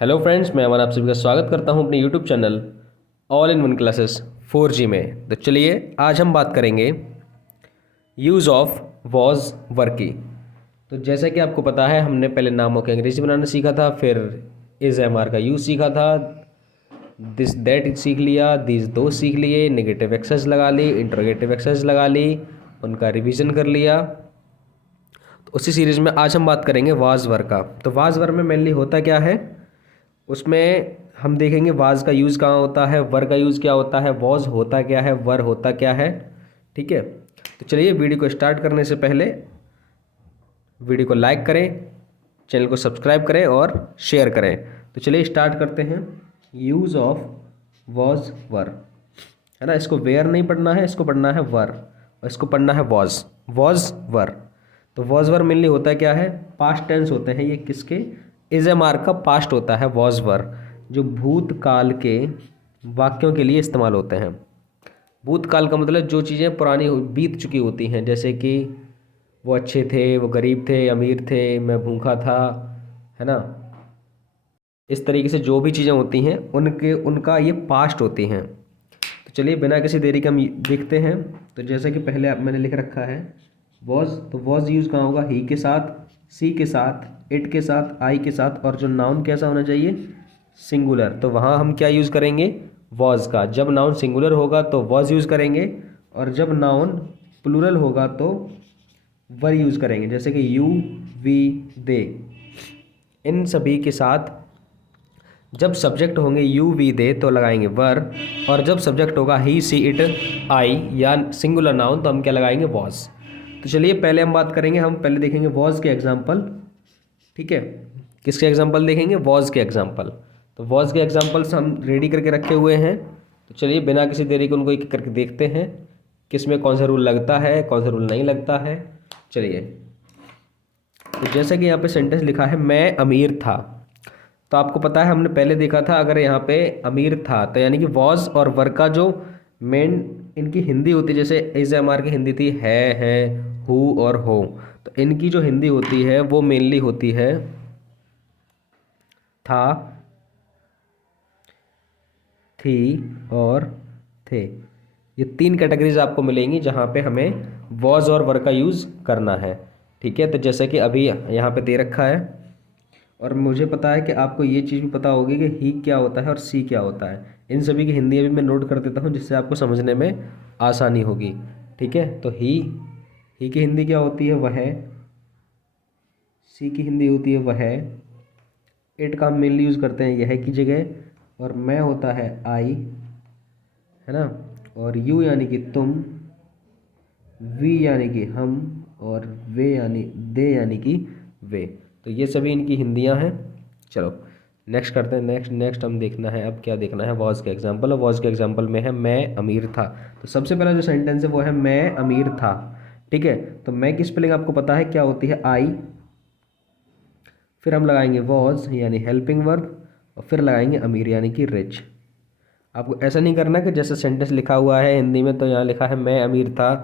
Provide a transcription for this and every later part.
Hello friends, मैं अमन आप सभी का स्वागत करता हूं अपने YouTube channel all in one classes 4G में। तो चलिए आज हम बात करेंगे यूज़ ऑफ वॉज वर की। तो जैसा कि आपको पता है, हमने पहले नामों के अंग्रेजी बनाना सीखा था, फिर इज़ एम आर का यूज़ सीखा था, दिस दैट सीख लिया, दिस दो सीख लिए, नेगेटिव एक्सेस लगा ली, इंट्रोगेटिव एक्सेस लगा ली, उनका रिवीजन कर लिया। तो उसी सीरीज़ में आज हम बात करेंगे वाज वर का। तो वाज वर में मेनली होता क्या है, उसमें हम देखेंगे वाज का यूज़ कहाँ होता है, वर का यूज़ क्या होता है, वॉज होता क्या है, वर होता क्या है। ठीक है, तो चलिए वीडियो को स्टार्ट करने से पहले वीडियो को लाइक करें, चैनल को सब्सक्राइब करें और शेयर करें। तो चलिए स्टार्ट करते हैं। यूज़ ऑफ वॉज वर, है ना। इसको वेयर नहीं पढ़ना है, इसको पढ़ना है वर, और इसको पढ़ना है वॉज। वॉज वर, तो वॉज वर मेनली होता है क्या है, पास्ट टेंस होते हैं ये किसके, इज एम आर का पास्ट होता है वॉज वर, जो भूतकाल के वाक्यों के लिए इस्तेमाल होते हैं। भूतकाल का मतलब जो चीज़ें पुरानी बीत चुकी होती हैं, जैसे कि वो अच्छे थे, वो गरीब थे, अमीर थे, मैं भूखा था, है ना। इस तरीके से जो भी चीज़ें होती हैं उनके उनका ये पास्ट होती हैं। तो चलिए बिना किसी देरी के हम देखते हैं। तो जैसे कि पहले आप मैंने लिख रखा है वॉज, तो वॉज यूज़ कहाँ होगा, ही के साथ, सी के साथ, इट के साथ, आई के साथ, और जो नाउन कैसा होना चाहिए, सिंगुलर। तो वहाँ हम क्या यूज़ करेंगे, वॉज का। जब नाउन सिंगुलर होगा तो वॉज यूज़ करेंगे, और जब नाउन प्लूरल होगा तो वर यूज़ करेंगे। जैसे कि यू, वी, दे, इन सभी के साथ जब सब्जेक्ट होंगे यू, वी, दे तो लगाएंगे वर, और जब सब्जेक्ट होगा ही, सी, इट, आई या सिंगुलर नाउन तो हम क्या लगाएंगे, वॉज। तो चलिए पहले हम बात करेंगे, हम पहले देखेंगे वॉज के एग्जाम्पल। ठीक है, किसके एग्जाम्पल देखेंगे, वॉज के एग्जाम्पल। तो वॉज के एग्जाम्पल्स हम रेडी करके रखे हुए हैं। तो चलिए बिना किसी देरी के उनको एक करके देखते हैं, किस में कौन सा रूल लगता है, कौन सा रूल नहीं लगता है। चलिए, तो जैसे कि यहाँ पे सेंटेंस लिखा है मैं अमीर था, तो आपको पता है हमने पहले देखा था, अगर यहाँ पे अमीर था तो यानी कि वॉज और वर का जो मेन इनकी हिंदी होती है, जैसे इज एम आर की हिंदी थी है, हु और हो, तो इनकी जो हिंदी होती है वो मेनली होती है था, थी और थे। ये तीन कैटेगरीज आपको मिलेंगी जहाँ पे हमें वॉज और वर का यूज़ करना है। ठीक है, तो जैसे कि अभी यहाँ पे दे रखा है, और मुझे पता है कि आपको ये चीज़ भी पता होगी कि ही क्या होता है और सी क्या होता है। इन सभी की हिंदी अभी मैं नोट कर देता हूँ, जिससे आपको समझने में आसानी होगी। ठीक है, तो ही की हिंदी क्या होती है, वह है। सी की हिंदी होती है वह है। इट का हम मेनली यूज़ करते हैं यह की जगह, और मैं होता है आई, है ना। और यू यानी कि तुम, वी यानी कि हम, और वे यानी दे यानी कि वे। तो ये सभी इनकी हिंदियां हैं। चलो नेक्स्ट करते हैं। नेक्स्ट हम देखना है, अब क्या देखना है, वॉज के एग्जाम्पल। और वॉज के एग्जाम्पल में है मैं अमीर था। तो सबसे पहला जो सेंटेंस है वो है मैं अमीर था। ठीक है, तो मैं की स्पेलिंग आपको पता है क्या होती है, आई, फिर हम लगाएंगे वॉज यानी हेल्पिंग वर्ब, और फिर लगाएंगे अमीर यानी कि रिच। आपको ऐसा नहीं करना कि जैसे सेंटेंस लिखा हुआ है हिंदी में, तो यहाँ लिखा है मैं अमीर था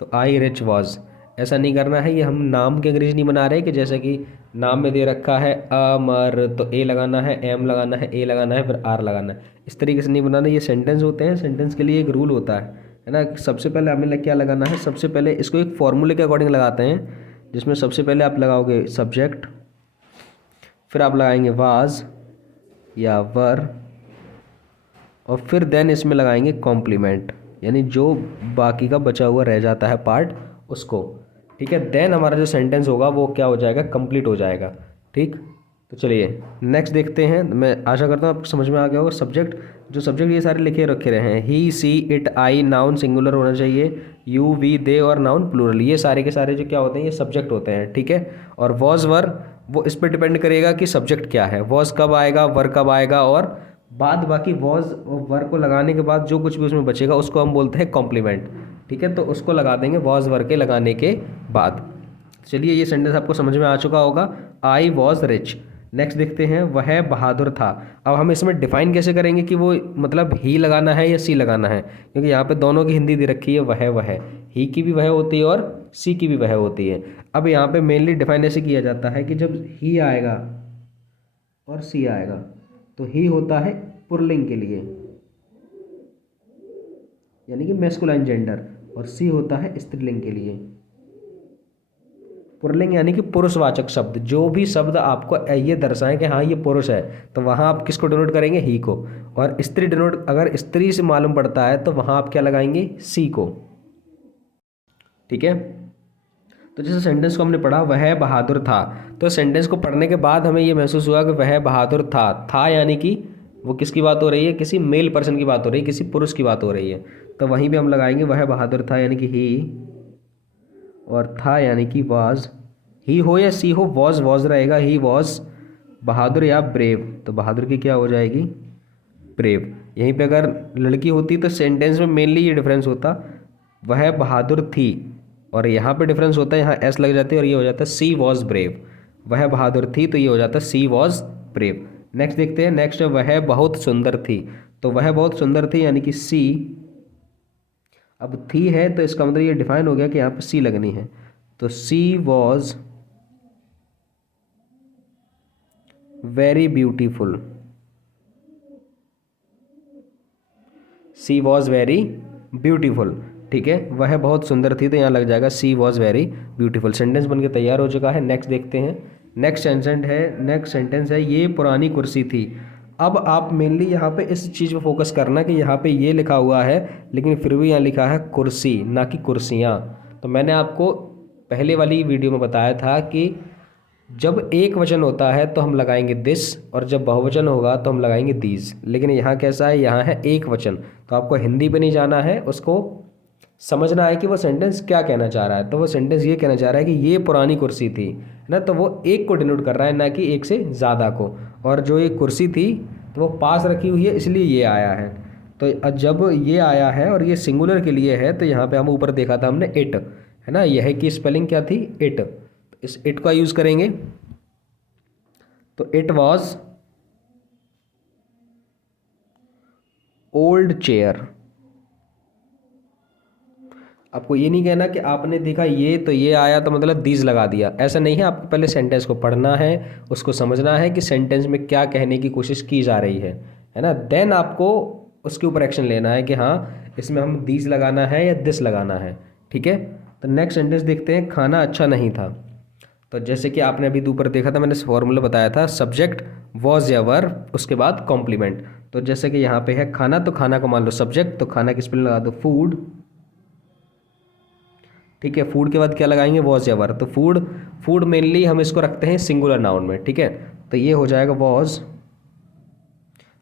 तो आई रिच वॉज, ऐसा नहीं करना है। ये हम नाम के अंग्रेजी नहीं बना रहे कि जैसे कि नाम में दे रखा है अमर, तो ए लगाना है, एम लगाना है, ए लगाना है, फिर आर लगाना है। इस तरीके से नहीं बनाना। ये सेंटेंस होते हैं, सेंटेंस के लिए एक रूल होता है ना। सबसे पहले हमें क्या लगाना है, सबसे पहले इसको एक फॉर्मूले के अकॉर्डिंग लगाते हैं, जिसमें सबसे पहले आप लगाओगे सब्जेक्ट, फिर आप लगाएंगे वाज या वर, और फिर देन इसमें लगाएंगे कॉम्प्लीमेंट, यानी जो बाकी का बचा हुआ रह जाता है पार्ट उसको। ठीक है, देन हमारा जो सेंटेंस होगा वो क्या हो जाएगा, कंप्लीट हो जाएगा। ठीक, तो चलिए नेक्स्ट देखते हैं। मैं आशा करता हूँ आपको समझ में आ गया होगा। सब्जेक्ट, जो सब्जेक्ट ये सारे लिखे रखे रहे हैं, ही, सी, इट, आई, नाउन सिंगुलर होना चाहिए, यू, वी, दे और नाउन प्लूरल, ये सारे के सारे जो क्या होते हैं, ये सब्जेक्ट होते हैं। ठीक है, और वॉज वर वो इस पर डिपेंड करेगा कि सब्जेक्ट क्या है, वॉज कब आएगा, वर कब आएगा, और बाद बाकी वॉज और वर को लगाने के बाद जो कुछ भी उसमें बचेगा उसको हम बोलते हैं कॉम्प्लीमेंट। ठीक है, तो उसको लगा देंगे वॉज वर के लगाने के बाद। चलिए ये सेंटेंस आपको समझ में आ चुका होगा, आई वॉज रिच। नेक्स्ट देखते हैं, वह बहादुर था। अब हम इसमें डिफाइन कैसे करेंगे कि वो मतलब ही लगाना है या सी लगाना है, क्योंकि यहाँ पे दोनों की हिंदी दे रखी है, वह ही की भी वह होती है और सी की भी वह होती है। अब यहाँ पे मेनली डिफाइन ऐसे किया जाता है कि जब ही आएगा और सी आएगा, तो ही होता है पुल्लिंग के लिए, यानी कि मैस्कुलाइन जेंडर, और सी होता है स्त्रीलिंग के लिए। पुल्लिंग यानी कि पुरुषवाचक शब्द, जो भी शब्द आपको ये दर्शाएं कि हाँ ये पुरुष है, तो वहाँ आप किसको डिनोट करेंगे, ही को। और स्त्री डिनोट, अगर स्त्री से मालूम पड़ता है तो वहाँ आप क्या लगाएंगे, सी को। ठीक है। तो जैसे सेंटेंस को हमने पढ़ा, वह बहादुर था, तो सेंटेंस को पढ़ने के बाद हमें ये महसूस हुआ कि वह बहादुर था यानी कि वो किसकी बात हो रही है, किसी मेल पर्सन की बात हो रही है, किसी पुरुष की बात हो रही है। तो वहीं पे हम लगाएंगे वह बहादुर था यानी कि ही, और था यानी कि वाज। ही हो या सी हो, वॉज रहेगा, ही वॉज बहादुर या ब्रेव, तो बहादुर की क्या हो जाएगी, ब्रेव। यहीं पे अगर लड़की होती तो सेंटेंस में मेनली ये डिफरेंस होता, वह बहादुर थी, और यहाँ पे डिफरेंस होता है, यहाँ एस लग जाती है और ये हो जाता है सी वॉज ब्रेव। वह बहादुर थी तो ये हो जाता है सी वॉज ब्रेव। नेक्स्ट देखते हैं, नेक्स्ट वह बहुत सुंदर थी, तो वह बहुत सुंदर थी यानी कि सी। अब थी है तो इसका मतलब ये डिफाइन हो गया कि यहाँ पे सी लगनी है, तो she was very beautiful, she was very beautiful. ठीक है, वह बहुत सुंदर थी तो यहाँ लग जाएगा सी वॉज वेरी ब्यूटीफुल। सेंटेंस बनके तैयार हो चुका है। नेक्स्ट देखते हैं, नेक्स्ट सेंटेंस है ये पुरानी कुर्सी थी। अब आप मेनली यहाँ पे इस चीज़ पे फोकस करना कि यहाँ पे ये लिखा हुआ है, लेकिन फिर भी यहाँ लिखा है कुर्सी, ना कि कुर्सियाँ। तो मैंने आपको पहले वाली वीडियो में बताया था कि जब एक वचन होता है तो हम लगाएंगे दिस, और जब बहुवचन होगा तो हम लगाएंगे दीज। लेकिन यहाँ कैसा है, यहाँ है एक वचन, तो आपको हिंदी पे नहीं जाना है, उसको समझना है कि वो सेंटेंस क्या कहना चाह रहा है। तो वो सेंटेंस ये कहना चाह रहा है कि ये पुरानी कुर्सी थी, है ना, तो वो एक को डिनोट कर रहा है, ना कि एक से ज़्यादा को। और जो ये कुर्सी थी तो वो पास रखी हुई है, इसलिए ये आया है। तो जब ये आया है और ये सिंगुलर के लिए है, तो यहाँ पे हम ऊपर देखा था हमने इट, है ना, यह की स्पेलिंग क्या थी, इट। इस इट का यूज़ करेंगे, तो इट वॉज ओल्ड चेयर। आपको ये नहीं कहना कि आपने देखा ये तो ये आया तो मतलब दीज लगा दिया, ऐसा नहीं है। आपको पहले सेंटेंस को पढ़ना है, उसको समझना है कि सेंटेंस में क्या कहने की कोशिश की जा रही है ना, देन आपको उसके ऊपर एक्शन लेना है कि हाँ इसमें हम दीज लगाना है या दिस लगाना है। ठीक है। तो नेक्स्ट सेंटेंस देखते हैं, खाना अच्छा नहीं था। तो जैसे कि आपने अभी ऊपर देखा था, मैंने फॉर्मूला बताया था, सब्जेक्ट वॉज या वर, उसके बाद कॉम्प्लीमेंट। तो जैसे कि यहाँ पे है खाना, तो खाना को मान लो सब्जेक्ट, तो खाना की स्पेलिंग लगा दो फूड। ठीक है, फूड के बाद क्या लगाएंगे, वॉज या वर। तो फूड, फूड मेनली हम इसको रखते हैं सिंगुलर नाउन में। ठीक है, तो ये हो जाएगा वॉज।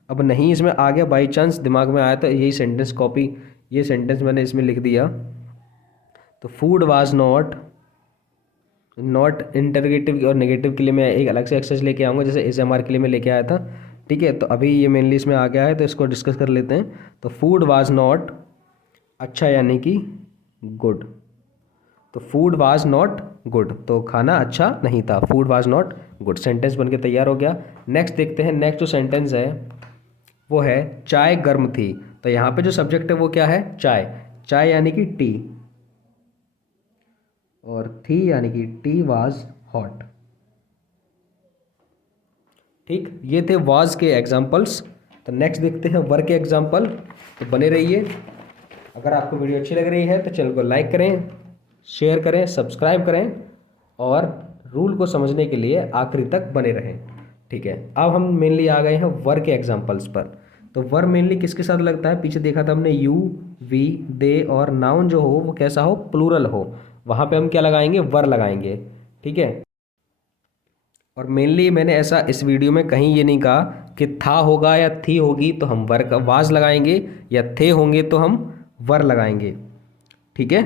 अब नहीं इसमें आ गया, बाई चांस दिमाग में आया तो यही सेंटेंस कॉपी, ये सेंटेंस मैंने इसमें लिख दिया। तो food was not, not interrogative और नेगेटिव के लिए मैं एक अलग से एक्सरसाइज लेके आऊँगा, जैसे एस एम आर के लिए मैं लेके आया था। ठीक है, तो अभी ये मेनली इसमें आ गया है, तो इसको डिस्कस कर लेते हैं। तो फूड वाज नॉट, अच्छा यानी कि गुड, तो फूड वाज नॉट गुड, तो खाना अच्छा नहीं था, food was not good. Sentence बनके तैयार हो गया। नेक्स्ट देखते हैं, नेक्स्ट जो सेंटेंस है वो है चाय गर्म थी। तो यहाँ पे जो सब्जेक्ट है वो क्या है, चाय, चाय यानी कि टी, और थी यानी कि टी वाज हॉट। ठीक, ये थे वाज के एग्जाम्पल्स। तो नेक्स्ट देखते हैं वर के एग्जाम्पल। तो बने रहिए। अगर आपको वीडियो अच्छी लग रही है तो चैनल को लाइक करें, शेयर करें, सब्सक्राइब करें, और रूल को समझने के लिए आखिरी तक बने रहें। ठीक है, अब हम मेनली आ गए हैं वर के एग्जाम्पल्स पर। तो वर मेनली किसके साथ लगता है, पीछे देखा था हमने यू, वी, दे, और नाउन जो हो वो कैसा हो, प्लूरल हो, वहाँ पे हम क्या लगाएंगे, वर लगाएंगे। ठीक है, और मेनली मैंने ऐसा इस वीडियो में कहीं ये नहीं कहा कि था होगा या थी होगी तो हम वर का वाज लगाएंगे, या थे होंगे तो हम वर लगाएंगे। ठीक है,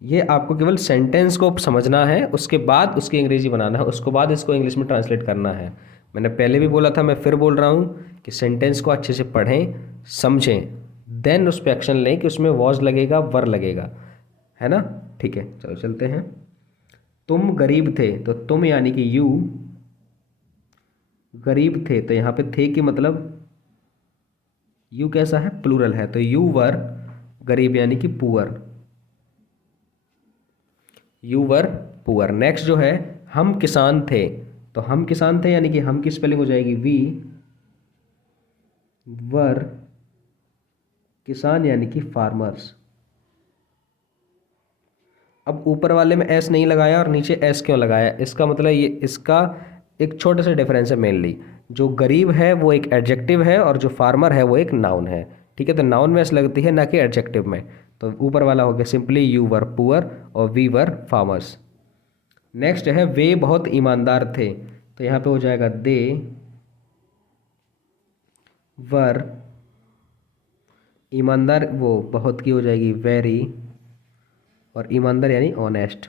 ये आपको केवल सेंटेंस को समझना है, उसके बाद उसकी अंग्रेजी बनाना है, उसके बाद इसको इंग्लिश में ट्रांसलेट करना है। मैंने पहले भी बोला था, मैं फिर बोल रहा हूँ कि सेंटेंस को अच्छे से पढ़ें, समझें, देन उस पर एक्शन लें कि उसमें वॉज लगेगा, वर लगेगा, है ना। ठीक है, चलो चलते हैं। तुम गरीब थे, तो तुम यानी कि यू, गरीब थे, तो यहाँ पे थे कि मतलब यू कैसा है, प्लूरल है, तो यू वर गरीब यानी कि poor, you were poor. Next जो है हम किसान थे, तो हम किसान थे यानी कि हम की स्पेलिंग हो जाएगी वी, वर किसान यानी कि फार्मर्स। अब ऊपर वाले में एस नहीं लगाया और नीचे एस क्यों लगाया, इसका मतलब ये इसका एक छोटा सा डिफरेंस है मेनली। जो गरीब है वो एक एडजेक्टिव है और जो फार्मर है वो एक नाउन है। ठीक है, तो नाउन में एस लगती है ना कि एडजेक्टिव में। तो ऊपर वाला हो गया सिंपली यू वर पुअर और वी वर फार्मर्स। नेक्स्ट है वे बहुत ईमानदार थे, तो यहाँ पे हो जाएगा दे वर ईमानदार, वो बहुत की हो जाएगी वेरी, और ईमानदार यानी ऑनेस्ट।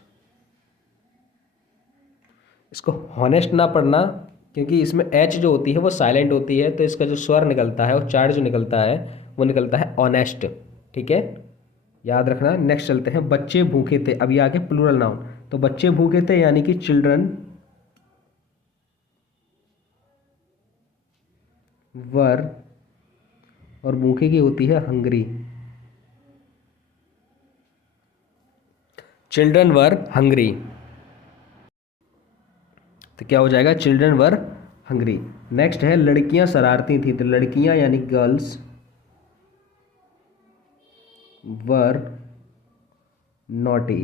इसको हॉनेस्ट ना पढ़ना क्योंकि इसमें एच जो होती है वो साइलेंट होती है, तो इसका जो स्वर निकलता है, उच्चारण जो निकलता है वो निकलता है ऑनेस्ट। ठीक है, याद रखना। नेक्स्ट चलते हैं, बच्चे भूखे थे। अब ये आगे प्लूरल नाउन, तो बच्चे भूखे थे यानी कि चिल्ड्रन वर, और भूखे की होती है हंग्री, चिल्ड्रन वर हंग्री। तो क्या हो जाएगा, चिल्ड्रन वर हंग्री। नेक्स्ट है लड़कियां शरारती थी, तो लड़कियां यानी गर्ल्स वर नॉटी।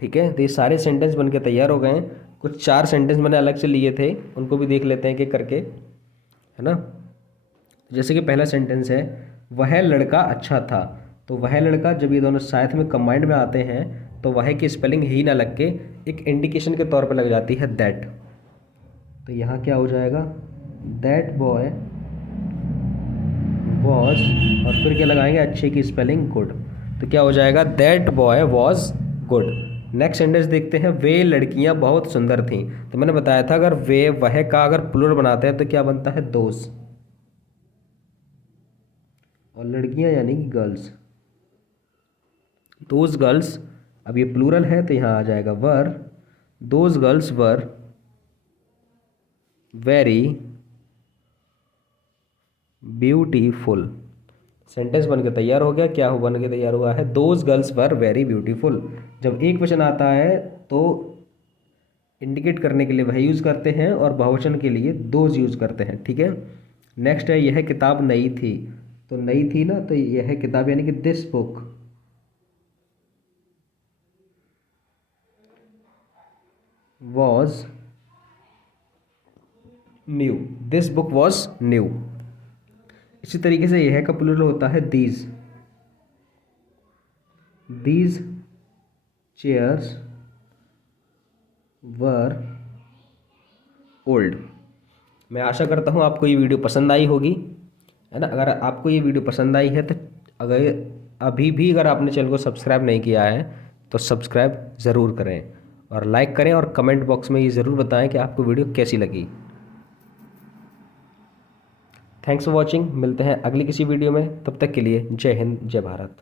ठीक है, तो ये सारे सेंटेंस बनके तैयार हो गए हैं। कुछ 4 सेंटेंस मैंने अलग से लिए थे, उनको भी देख लेते हैं कि करके, है ना। जैसे कि पहला सेंटेंस है, वह लड़का अच्छा था। तो वह लड़का, जब ये दोनों साथ में कंबाइंड में आते हैं तो वह की स्पेलिंग ही ना लग के एक इंडिकेशन के तौर पर लग जाती है दैट। तो यहाँ क्या हो जाएगा, दैट बॉय वॉज, और फिर क्या लगाएंगे, अच्छे की स्पेलिंग गुड। तो क्या हो जाएगा, that boy was good. Next sentence देखते हैं, वे लड़कियां बहुत सुंदर थीं। तो मैंने बताया था अगर वे वह का अगर प्लूरल बनाते हैं तो क्या बनता है, दोज, और लड़कियां यानी कि गर्ल्स, दोज गर्ल्स। अब ये प्लूरल है तो यहाँ आ जाएगा were, those girls were very beautiful. Sentence बन के तैयार हो गया। क्या हो बन के तैयार हुआ है, those girls were very beautiful. जब एक वचन आता है तो इंडिकेट करने के लिए वह यूज़ करते हैं और बहुवचन के लिए दोज यूज़ करते हैं। ठीक है, नेक्स्ट है, यह किताब नई थी। तो नई थी ना, तो यह किताब यानी कि this book was new, this book was new. इसी तरीके से यह का प्लूरल होता है these, these chairs were old. मैं आशा करता हूँ आपको ये वीडियो पसंद आई होगी, है ना। अगर आपको ये वीडियो पसंद आई है तो अगर अभी भी अगर आपने चैनल को सब्सक्राइब नहीं किया है तो सब्सक्राइब ज़रूर करें और लाइक करें, और कमेंट बॉक्स में ये ज़रूर बताएं कि आपको वीडियो कैसी लगी। थैंक्स फॉर वॉचिंग, मिलते हैं अगली किसी वीडियो में, तब तक के लिए जय हिंद जय भारत।